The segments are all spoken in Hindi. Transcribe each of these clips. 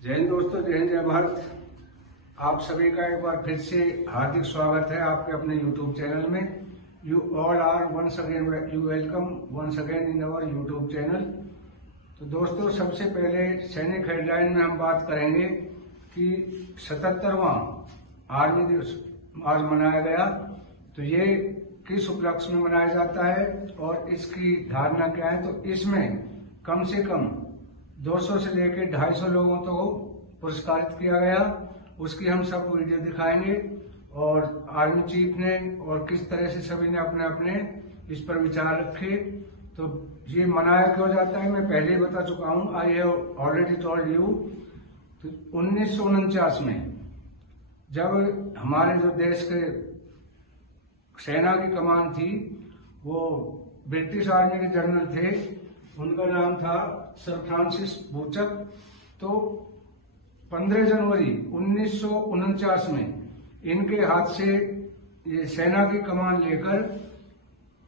जय हिंद दोस्तों, जय हिंद, जय भारत। आप सभी का एक बार फिर से हार्दिक स्वागत है आपके अपने YouTube चैनल में। You all are once again you welcome once again in our YouTube channel. तो दोस्तों, सबसे पहले सैनिक हेडलाइन में हम बात करेंगे कि 77वां आर्मी दिवस आज मनाया गया। तो ये किस उपलक्ष्य में मनाया जाता है और इसकी धारणा क्या है। तो इसमें कम से कम 200 से लेकर 250 लोगों को पुरस्कारित किया गया। उसकी हम सब वीडियो दिखाएंगे और आर्मी चीफ ने और किस तरह से सभी ने अपने अपने इस पर विचार रखे। तो ये मनाया क्यों जाता है मैं पहले ही बता चुका हूँ। I have already told you. तो 1949 में जब हमारे जो देश के सेना की कमान थी वो ब्रिटिश आर्मी के जनरल थे, उनका नाम था सर फ्रांसिस बूचक। तो 15 जनवरी 1949 में इनके हाथ से ये सेना की कमान लेकर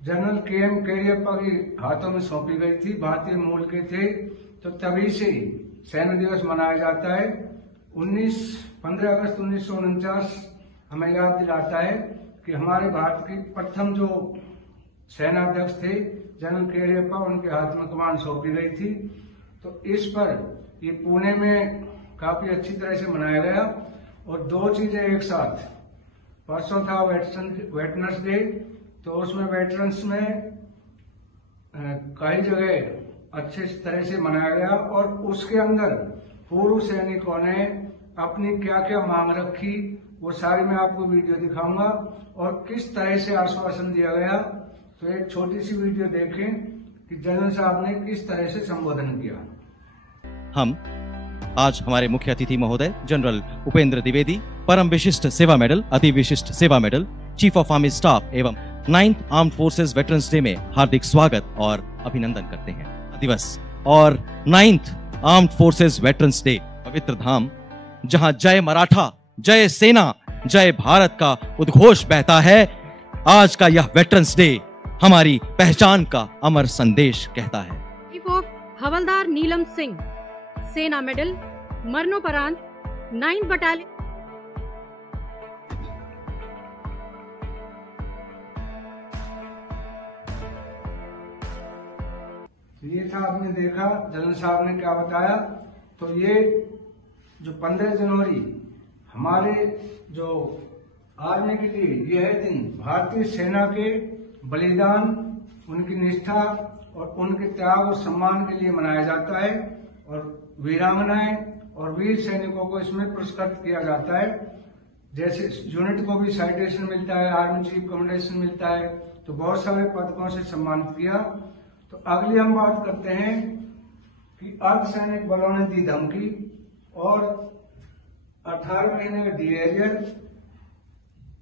जनरल के.एम. कैरियप्पा के हाथों में सौंपी गई थी। भारतीय मूल के थे। तो तभी से सैन्य दिवस मनाया जाता है। 15 अगस्त 1949 हमें याद दिलाता है कि हमारे भारत की प्रथम जो सेनाध्यक्ष थे जनरल कैरियप्पा, उनके हाथ में कमान सौंपी गई थी। तो इस पर ये पुणे में काफी अच्छी तरह से मनाया गया। और दो चीजें एक साथ, परसों था वेटरन्स डे, तो उसमें वेटरन्स में कई जगह अच्छे तरह से मनाया गया और उसके अंदर पूर्व सैनिकों ने अपनी क्या क्या मांग रखी वो सारी मैं आपको वीडियो दिखाऊंगा और किस तरह से आश्वासन दिया गया। तो एक छोटी सी वीडियो देखें कि जनरल साहब ने किस तरह से संबोधन किया। हम आज हमारे मुख्य अतिथि महोदय जनरल उपेंद्र द्विवेदी, परम विशिष्ट सेवा मेडल, अति विशिष्ट सेवा medal, chief of army staff एवं 9th armed forces veterans day में हार्दिक स्वागत और अभिनंदन करते हैं। दिवस और 9th armed forces veterans day, पवित्र धाम जहां जय मराठा, जय सेना, जय भारत का उद्घोष बहता है, आज का यह वेटरन्स डे हमारी पहचान का अमर संदेश कहता है। चीफ ऑफ हवलदार नीलम सिंह, सेना मेडल, मरणोपरांत 9th बटालियन। ये था, आपने देखा जनरल साहब ने क्या बताया। तो ये जो 15 जनवरी हमारे जो आर्मी के लिए यह दिन भारतीय सेना के बलिदान, उनकी निष्ठा और उनके त्याग और सम्मान के लिए मनाया जाता है। और वीरांगनाएं और वीर सैनिकों को इसमें पुरस्कृत किया जाता है। जैसे यूनिट को भी साइटेशन मिलता है, आर्मी चीफ कमेंडेशन मिलता है, तो बहुत सारे पदकों से सम्मानित किया। तो अगली हम बात करते हैं कि अर्धसैनिक बलों ने दी धमकी और 18 महीने का D arrear,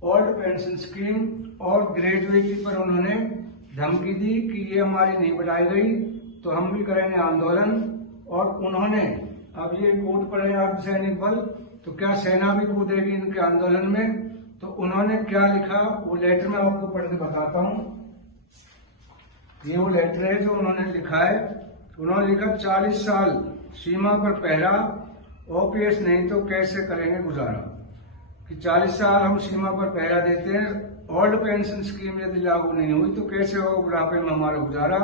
old pension scheme और ग्रेजुएटी पर उन्होंने धमकी दी कि ये हमारी नहीं बढ़ाई गई तो हम भी करेंगे आंदोलन। और उन्होंने अब ये कूद पड़े अर्धसैनिक बल, तो क्या सेना भी कूदेगी इनके आंदोलन में। तो उन्होंने क्या लिखा वो लेटर में आपको पढ़ के बताता हूं। ये वो लेटर है जो उन्होंने लिखा है। उन्होंने लिखा 40 साल सीमा पर पहरा, ओपीएस नहीं तो कैसे करेंगे गुजारा। कि 40 साल हम सीमा पर पहरा देते हैं, ओल्ड पेंशन स्कीम यदि लागू नहीं हुई तो कैसे होगा बुढ़ापे में हमारा गुजारा।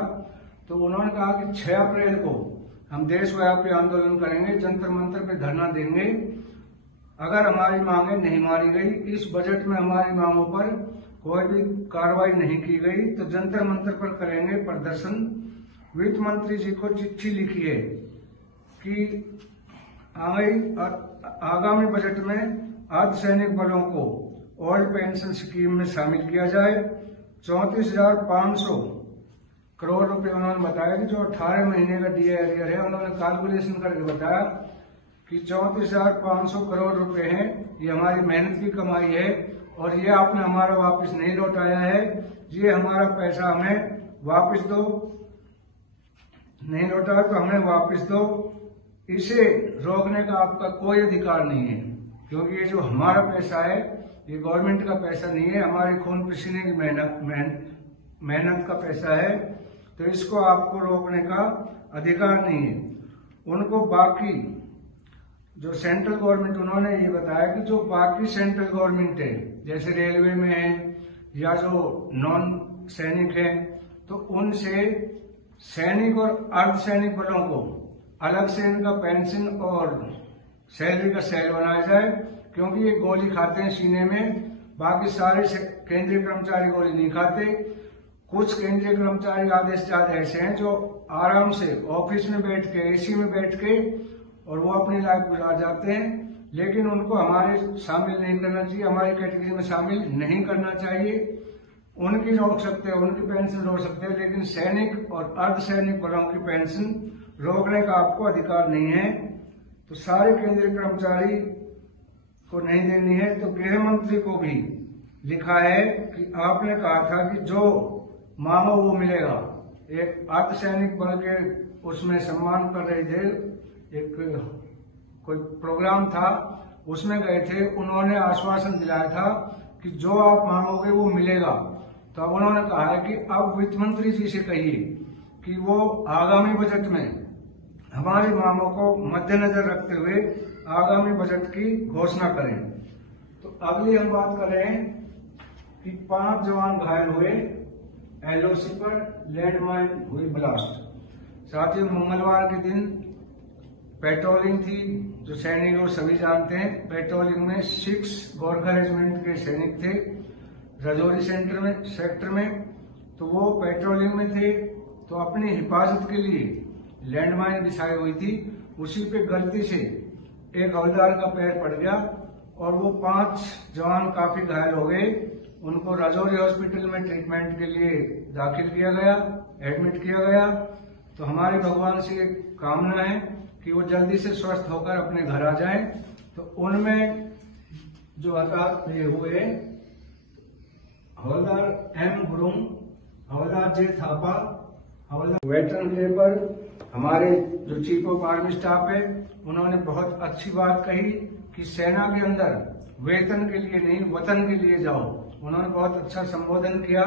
तो उन्होंने कहा कि 6 अप्रैल को हम देशव्यापी आंदोलन करेंगे, जंतर मंतर पे धरना देंगे अगर हमारी मांगे नहीं मारी गई। इस बजट में हमारी मांगों पर कोई भी कार्रवाई नहीं की गई तो जंतर मंतर पर करेंगे प्रदर्शन। वित्त मंत्री जी को चिट्ठी लिखी है कि आगामी बजट में अर्धसैनिक बलों को ओल्ड पेंशन स्कीम में शामिल किया जाए। 34,500 करोड़ रुपए उन्होंने बताया कि जो 18 महीने का डी एरियर है, उन्होंने कैलकुलेशन करके बताया कि 34,500 करोड़ रुपए हैं। ये हमारी मेहनत की कमाई है और ये आपने हमारा वापस नहीं लौटाया है। ये हमारा पैसा हमें वापस दो, नहीं लौटाया तो हमें वापस दो। इसे रोकने का आपका कोई अधिकार नहीं है, क्योंकि ये जो हमारा पैसा है ये गवर्नमेंट का पैसा नहीं है, हमारे खून पसीने की मेहनत का पैसा है। तो इसको आपको रोकने का अधिकार नहीं है। उनको बाकी जो सेंट्रल गवर्नमेंट, उन्होंने ये बताया कि जो बाकी सेंट्रल गवर्नमेंट है, जैसे रेलवे में है या जो नॉन सैनिक है, तो उनसे सैनिक और अर्धसैनिक बलों को अलग से इनका पेंशन और सैलरी का सेल बनाया जाए, क्योंकि ये गोली खाते हैं सीने में, बाकी सारे केंद्रीय कर्मचारी गोली नहीं खाते। कुछ केंद्रीय कर्मचारी आधे से ज्यादा ऐसे हैं जो आराम से ऑफिस में बैठ के, एसी में बैठ के, और वो अपनी लाइफ गुजार जाते हैं, लेकिन उनको हमारे शामिल नहीं करना चाहिए, हमारी कैटेगरी में शामिल नहीं करना चाहिए। उनकी रोक सकते हैं, उनकी पेंशन रोक सकते हैं, लेकिन सैनिक और अर्धसैनिक बलों की पेंशन रोकने का आपको अधिकार नहीं है। तो सारे केंद्रीय कर्मचारी को नहीं देनी है। तो गृह मंत्री को भी लिखा है कि आपने कहा था कि जो मांगो वो मिलेगा। एक अर्धसैनिक बल के उसमें सम्मान कर रहे थे, एक कोई प्रोग्राम था, उसमें गए थे, उन्होंने आश्वासन दिलाया था कि जो आप मांगोगे वो मिलेगा। तो अब उन्होंने कहा है कि अब वित्त मंत्री जी से कहिए कि वो आगामी बजट में हमारी मांगों को मद्देनजर रखते हुए आगामी बजट की घोषणा करें। तो अगली हम बात कर रहे हैं कि 5 जवान घायल हुए, एलओसी पर लैंडमाइन हुई ब्लास्ट। साथियों, मंगलवार के दिन पेट्रोलिंग थी, जो सैनिक और सभी जानते हैं, पेट्रोलिंग में 6 गोरखा रेजिमेंट के सैनिक थे राजौरी सेक्टर में। तो वो पेट्रोलिंग में थे, तो अपनी हिफाजत के लिए लैंडमाइन बिछाई हुई थी, उसी पे गलती से एक हवलदार का पैर पड़ गया और वो 5 जवान काफी घायल हो गए। उनको राजौरी हॉस्पिटल में ट्रीटमेंट के लिए दाखिल किया गया, एडमिट किया गया। तो हमारे भगवान से एक कामना है कि वो जल्दी से स्वस्थ होकर अपने घर आ जाएं। तो उनमें जो हताहत हुए, हवलदार एम गुरुंग, हवलदार जे थापा, हवलदार वेटरन डे पर हमारे जो चीफ ऑफ आर्मी स्टाफ है, उन्होंने बहुत अच्छी बात कही कि सेना के अंदर वेतन के लिए नहीं, वतन के लिए जाओ। उन्होंने बहुत अच्छा संबोधन किया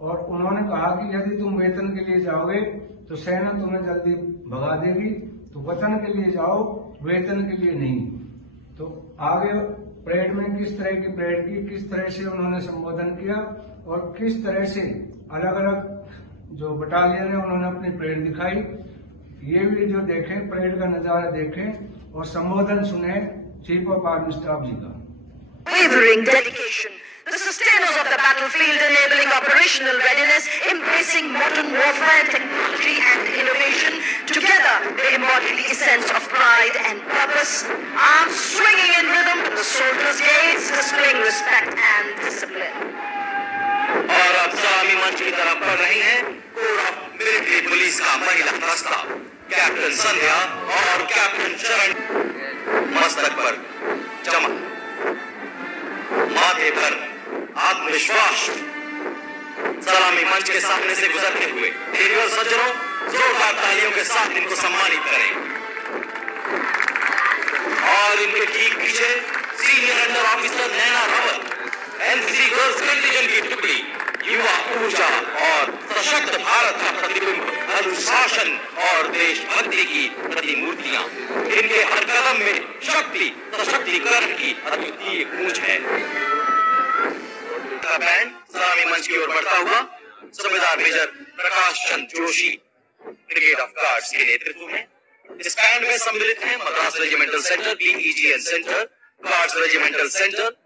और उन्होंने कहा कि यदि तुम वेतन के लिए जाओगे तो सेना तुम्हें जल्दी भगा देगी, तो वतन के लिए जाओ, वेतन के लिए नहीं। तो आगे परेड में किस तरह की परेड की, किस तरह से उन्होंने संबोधन किया और किस तरह से अलग अलग जो बटालियन है उन्होंने अपनी परेड दिखाई। ये वीडियो देखें, परेड का नजारा देखें और संबोधन सुने चीफ ऑफ आर्मी स्टाफ जी का। Unwavering dedication, the sustainers of the battlefield, enabling operational readiness, embracing modern warfare technology and innovation. Together, they embody the essence of pride and purpose. Arms swinging in rhythm to the soldiers' gaze, displaying respect and discipline. और अब सलामी मंच की तरफ बढ़ रही हैं कोर ऑफ मिलिट्री पुलिस का महिला प्रस्ताव कैप्टन संध्या और कैप्टन चरण। मस्तक पर चमक, माथे पर आत्मविश्वास। सलामी मंच के सामने से गुजरते हुए देवियों सज्जनों, जोरदार तालियों के साथ इनको सम्मानित करें। और इनके ठीक पीछे सीनियर अंडर ऑफिसर नैना रावत, एनसीसी गर्ल्स कंटिजेंट की टुकड़ी, युवा ऊर्जा और सशक्त भारत का प्रतिबिंब, अनुशासन और देशभक्ति की प्रतिमूर्तियां। इनके हर कदम में शक्ति, सशक्तिकरण की अद्वितीय गूंज है। बैंड सलामी मंच की ओर बढ़ता हुआ Subedar major Prakash Chandra Joshi brigade of guards के नेतृत्व में। इस बैंड में सम्मिलित हैं Madras regimental centre, BEGN centre, guards regimental centre,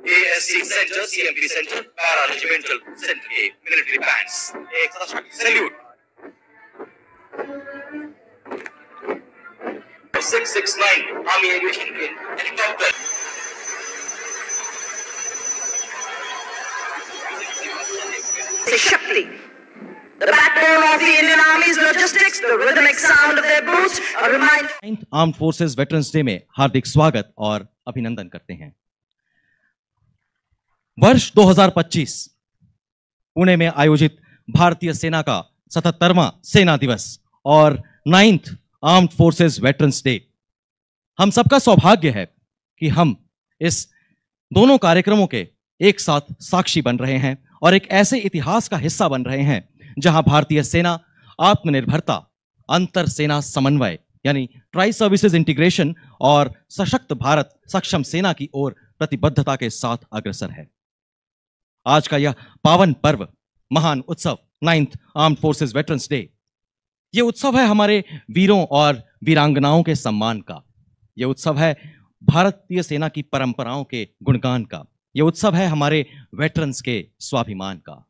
ASC centre, CMP centre, para regimental centre के मिलिट्री बैंड्स। एक सशक्त सैल्यूट। 669 आर्मी एविएशन के helicopter Shakti, the backbone of the Indian Army's logistics, the rhythmic sound of their boots, a reminder. 9th armed forces veterans day में हार्दिक स्वागत और अभिनंदन करते हैं। वर्ष 2025 पुणे में आयोजित भारतीय सेना का 77वां सेना दिवस और 9th armed forces veterans day, हम सबका सौभाग्य है कि हम इस दोनों कार्यक्रमों के एक साथ साक्षी बन रहे हैं और एक ऐसे इतिहास का हिस्सा बन रहे हैं जहां भारतीय सेना आत्मनिर्भरता, अंतर सेना समन्वय यानी ट्राई सर्विसेज इंटीग्रेशन और सशक्त भारत सक्षम सेना की ओर प्रतिबद्धता के साथ अग्रसर है। आज का यह पावन पर्व, महान उत्सव 9th armed forces veterans day, यह उत्सव है हमारे वीरों और वीरांगनाओं के सम्मान का। यह उत्सव है भारतीय सेना की परंपराओं के गुणगान का। यह उत्सव है हमारे वेटरन्स के स्वाभिमान का।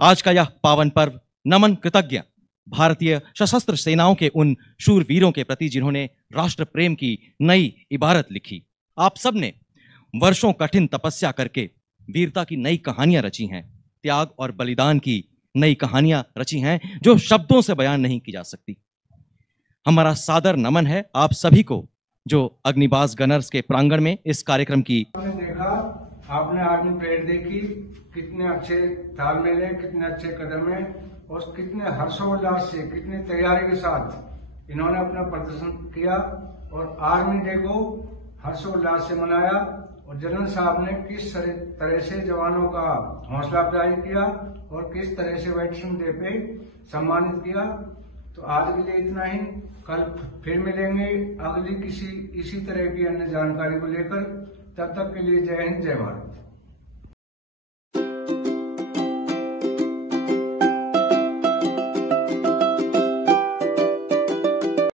आज का यह पावन पर्व नमन कृतज्ञ भारतीय सशस्त्र सेनाओं के उन शूर वीरों के प्रति जिन्होंने राष्ट्र प्रेम की नई इबारत लिखी। आप सब ने वर्षों कठिन तपस्या करके वीरता की नई कहानियां रची हैं, त्याग और बलिदान की नई कहानियां रची हैं जो शब्दों से बयान नहीं की जा सकती। हमारा सादर नमन है आप सभी को जो अग्निबाज गनर्स के प्रांगण में इस कार्यक्रम की आपने देखा, आपने आर्मी परेड देखी, कितने अच्छे तालमेल है, कितने अच्छे कदम है और कितने हर्षोल्लास से, कितनी तैयारी के साथ इन्होंने अपना प्रदर्शन किया और आर्मी डे को हर्षोल्लास से मनाया। और जनरल साहब ने किस तरह से जवानों का हौसला अफजाई किया और किस तरह से वेटरन डे पे सम्मानित किया। तो आज के लिए इतना ही, कल फिर मिलेंगे अगली किसी इसी तरह की अन्य जानकारी को लेकर। तब तक के लिए जय हिंद, जय भारत।